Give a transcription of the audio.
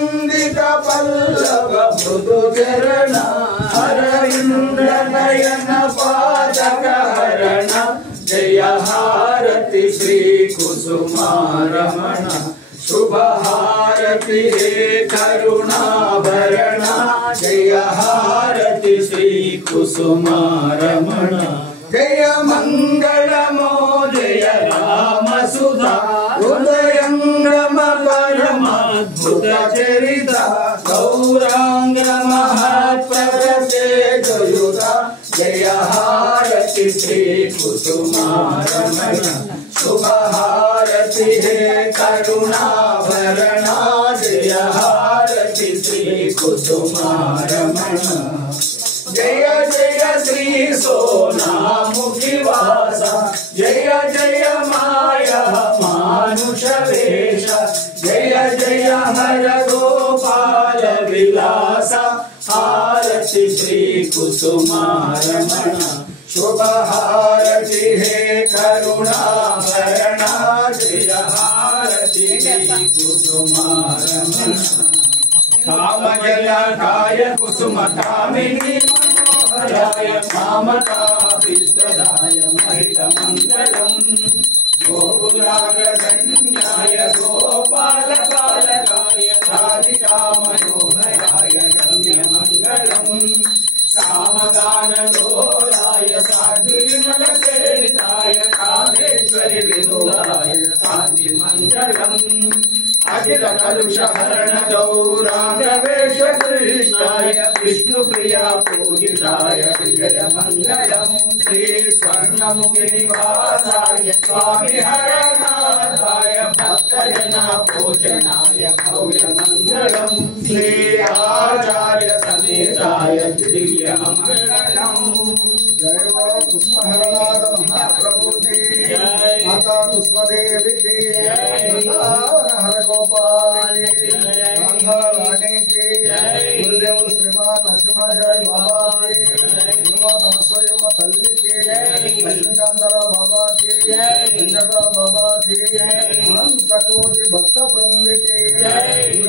వందిత పల్లవ మృదు చరణ అరవింద నయన పాదక హరణ జయ హారతి శ్రీ కుసుమారమణ శుభ హారతి హే కరుణాభరణ జయ హారతి శ్రీ కుసుమారమణ జయ మంగళమో జయ రామ సుధా హృదయంగమ పరమాద్భుత చరిత గౌరాంగ మహాప్రభతే జయుత జయ హారతి శ్రీ కుసుమారమణ శుభ హారతి హే కరుణాభరణ జయ హారతి శ్రీ కుసుమారమణ జయ జయ శ్రీ సోనాముఖి వాస జయ జయ మాయ మానుష వేష జయ జయ హర గోపాల విలాస హారతి శ్రీ కుసుమారమణ శుభ హారతి హే కరుణాభరణ జయ హారతి శ్రీ కుసుమారమణ కామజలకాయ కుసుమ కామిని రాయ కామతాభిష్టదాయ మహిత మంగళం గోకులాగ్రగణ్యాయ గోపాలకాలకాయ రాధికా మనోహరాయ రమ్య మంగళం సామగానలోలాయ సాధ్విమల సేవితాయ కామేశ్వరి వినోదాయ శాంతి మంగళం అఖిల కలుష హరణ గౌరాంగ వేష కృష్ణాయ విష్ణు ప్రియా పూజితాయ విజయ మంగళం శ్రీ స్వర్ణముఖి నివాసాయ స్వామి హరనాథాయ భక్తజన పోషణాయ భవ్య మంగళం శ్రీ ఆచార్య సమేతాయ దివ్య మంగళం जय बोलो पुष्पहरनाथ महाप्रभु की माता पुष्पदेवी की हर गोपाल की राधा रानी की गुरुदेव श्रीमान नरसिंहाचार्य बाबा की गुरुमाता अनसुयम्म तल्ली की लक्ष्मीकांतरा बाबा की वेंकटराव बाबा की अनंत कोटि भक्त वृंद की